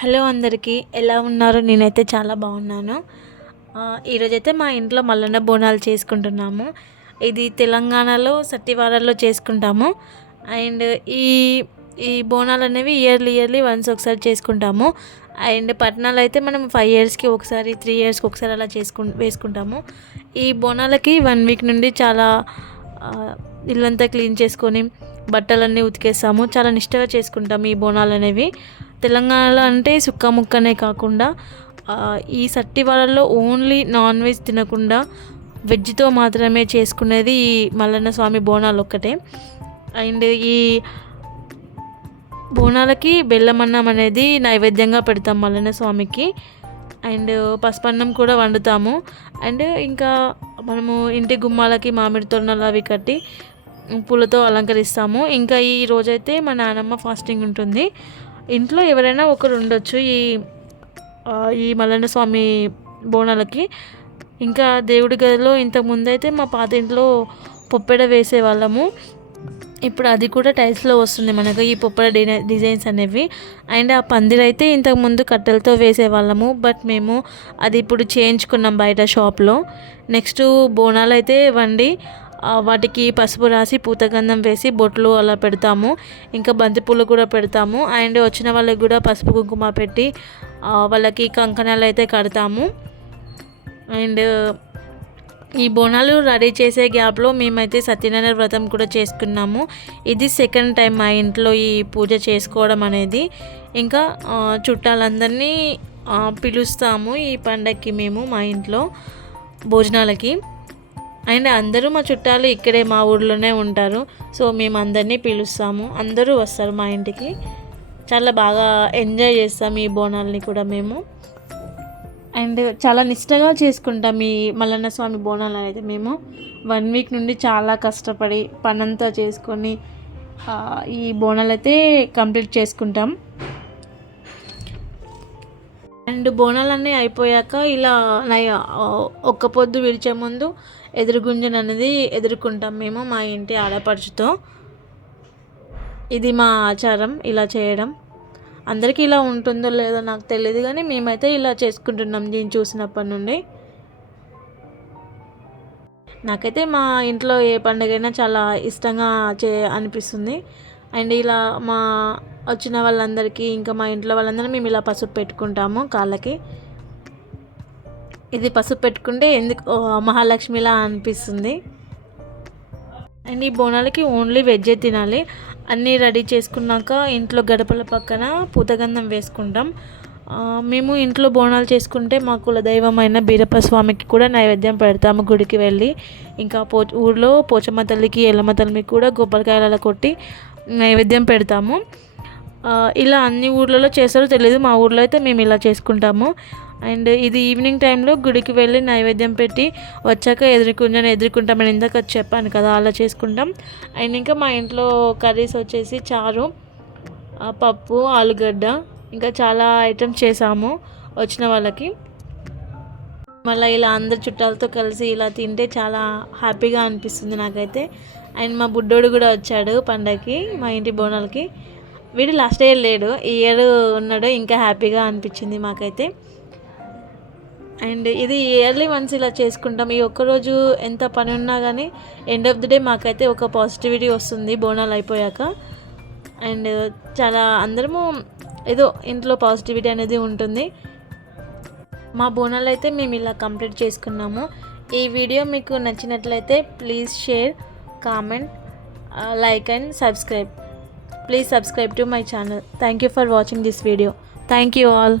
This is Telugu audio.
హలో అందరికీ ఎలా ఉన్నారు? నేనైతే చాలా బాగున్నాను. ఈరోజైతే మా ఇంట్లో మల్లన్న బోనాలు చేసుకుంటున్నాము. ఇది తెలంగాణలో సత్యవారాల్లో చేసుకుంటాము. అండ్ ఈ ఈ బోనాలు అనేవి ఇయర్లీ ఇయర్లీ వన్స్ ఒకసారి చేసుకుంటాము. అండ్ పట్నాలు అయితే మనం ఫైవ్ ఇయర్స్కి ఒకసారి త్రీ ఇయర్స్కి ఒకసారి అలా చేసుకు వేసుకుంటాము. ఈ బోనాలకి వన్ వీక్ నుండి చాలా ఇల్లంతా క్లీన్ చేసుకొని బట్టలన్నీ ఉతికేస్తాము. చాలా నిష్టగా చేసుకుంటాము ఈ బోనాలు అనేవి. తెలంగాణలో అంటే సుక్క ముక్కనే కాకుండా ఈ సట్టి వాళ్ళలో ఓన్లీ నాన్ వెజ్ తినకుండా వెజ్తో మాత్రమే చేసుకునేది ఈ మల్లన్న స్వామి బోనాలు ఒక్కటే. అండ్ ఈ బోనాలకి బెల్లమన్నం అనేది నైవేద్యంగా పెడతాం మల్లన్న స్వామికి. అండ్ పసుపన్నం కూడా వండుతాము. అండ్ ఇంకా మనము ఇంటి గుమ్మాలకి మామిడి తొరణాలు అవి కట్టి పూలతో అలంకరిస్తాము. ఇంకా ఈ రోజైతే మా నానమ్మ ఫాస్టింగ్ ఉంటుంది. ఇంట్లో ఎవరైనా ఒకరు ఉండొచ్చు ఈ ఈ మల్లన్న స్వామి బోనాలకి. ఇంకా దేవుడి గదిలో ఇంతకుముందైతే మా పాత ఇంట్లో పొప్పెడ వేసేవాళ్ళము. ఇప్పుడు అది కూడా టైల్స్లో వస్తుంది మనకు ఈ పొప్పడ డిజైన్స్ అనేవి. అండ్ ఆ పందిరి అయితే ఇంతకుముందు కట్టెలతో వేసేవాళ్ళము బట్ మేము అది ఇప్పుడు చేయించుకున్నాం బయట షాప్లో. నెక్స్ట్ బోనాలు అయితే వండి వాటికి పసుపు రాసి పూతగంధం వేసి బొట్లు అలా పెడతాము. ఇంకా బంతిపూలు కూడా పెడతాము. అండ్ వచ్చిన వాళ్ళకి కూడా పసుపు కుంకుమ పెట్టి వాళ్ళకి కంకణాలు అయితే కడతాము. అండ్ ఈ బోనాలు రెడీ చేసే గ్యాప్లో మేమైతే సత్యనారాయణ వ్రతం కూడా చేసుకున్నాము. ఇది సెకండ్ టైం మా ఇంట్లో ఈ పూజ చేసుకోవడం అనేది. ఇంకా చుట్టాలందరినీ పిలుస్తాము ఈ పండగకి మేము మా ఇంట్లో భోజనాలకి. అండ్ అందరూ మా చుట్టాలు ఇక్కడే మా ఊర్లోనే ఉంటారు. సో మేము అందరినీ పిలుస్తాము. అందరూ వస్తారు మా ఇంటికి. చాలా బాగా ఎంజాయ్ చేస్తాం ఈ బోనాలని కూడా మేము. అండ్ చాలా నిష్టగా చేసుకుంటాం ఈ మల్లన్న స్వామి బోనాలు అనేది మేము. వన్ వీక్ నుండి చాలా కష్టపడి పనంతా చేసుకొని ఈ బోనాలు అయితే కంప్లీట్ చేసుకుంటాం. అండ్ బోనాలన్నీ అయిపోయాక ఇలా నై ఒక్క పొద్దు విడిచే ముందు ఎదురుగుంజన్ అనేది ఎదుర్కొంటాం మేము మా ఇంటి ఆడపడుచుతో. ఇది మా ఆచారం ఇలా చేయడం. అందరికీ ఇలా ఉంటుందో లేదో నాకు తెలియదు కానీ మేమైతే ఇలా చేసుకుంటున్నాం దీన్ని చూసినప్పటి నుండి. నాకైతే మా ఇంట్లో ఏ పండుగైనా చాలా ఇష్టంగా చే అనిపిస్తుంది. అండ్ ఇలా మా వచ్చిన వాళ్ళందరికీ ఇంకా మా ఇంట్లో వాళ్ళందరూ మేము ఇలా పసుపు పెట్టుకుంటాము కాళ్ళకి. ఇది పసుపు పెట్టుకుంటే ఎందుకు మహాలక్ష్మిలా అనిపిస్తుంది. అండ్ ఈ బోనాలకి ఓన్లీ వెజ్జే తినాలి. అన్నీ రెడీ చేసుకున్నాక ఇంట్లో గడపల పక్కన పూతగంధం వేసుకుంటాం. మేము ఇంట్లో బోనాలు చేసుకుంటే మా కులదైవమైన బీరప్ప స్వామికి కూడా నైవేద్యం పెడతాము గుడికి వెళ్ళి. ఇంకా పో ఊళ్ళో పోచమ్మ తల్లికి ఎల్లమ్మ తల్లికి కూడా కొబ్బరికాయల కొట్టి నైవేద్యం పెడతాము. ఇలా అన్ని ఊర్లలో చేస్తారో తెలియదు మా ఊర్లో అయితే మేము ఇలా చేసుకుంటాము. అండ్ ఇది ఈవినింగ్ టైంలో గుడికి వెళ్ళి నైవేద్యం పెట్టి వచ్చాక ఎదుర్కొంటాం ఎదుర్కొంటాం అని ఇందాక చెప్పాను కదా అలా చేసుకుంటాం. అండ్ ఇంకా మా ఇంట్లో కర్రీస్ వచ్చేసి చారు పప్పు ఆలుగడ్డ ఇంకా చాలా ఐటమ్స్ చేసాము వచ్చిన వాళ్ళకి. మళ్ళీ ఇలా అందరు చుట్టాలతో కలిసి ఇలా తింటే చాలా హ్యాపీగా అనిపిస్తుంది నాకైతే. అండ్ మా బుడ్డోడు కూడా వచ్చాడు పండగకి మా ఇంటి బోనాలకి. వీడు లాస్ట్ ఇయర్ లేడు. ఈ ఇయర్ ఉన్నాడు. ఇంకా హ్యాపీగా అనిపించింది మాకైతే. అండ్ ఇది ఇయర్లీ వన్స్ ఇలా చేసుకుంటాం. ఈ ఒక్కరోజు ఎంత పని ఉన్నా కానీ ఎండ్ ఆఫ్ ది డే మాకైతే ఒక పాజిటివిటీ వస్తుంది. బోనాలు అయిపోయాక. అండ్ చాలా అందరము ఏదో ఇంట్లో పాజిటివిటీ అనేది ఉంటుంది. మా బోనాలు అయితే మేము ఇలా కంప్లీట్ చేసుకున్నాము. ఈ వీడియో మీకు నచ్చినట్లయితే please share comment like and subscribe Please subscribe to my channel. Thank you for watching this video. Thank you all.